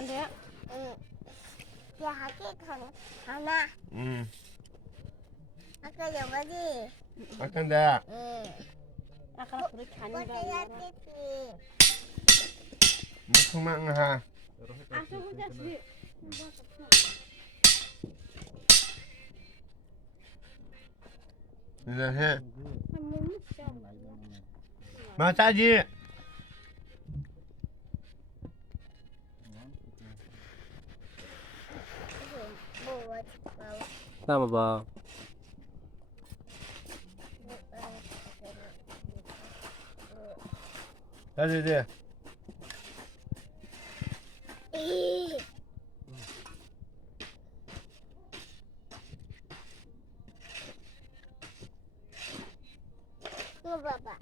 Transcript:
한대요? 응. 야, 하기 하나. 아까 여기지. 아까인데. 응. 아까 그렇게 안 어제 가요. 했지. 무슨 망하. 아, 저 혼자 지. 이제 해. 못 먹자. 마사지. 뭐 어디 담아봐. 자지. 이거 봐봐.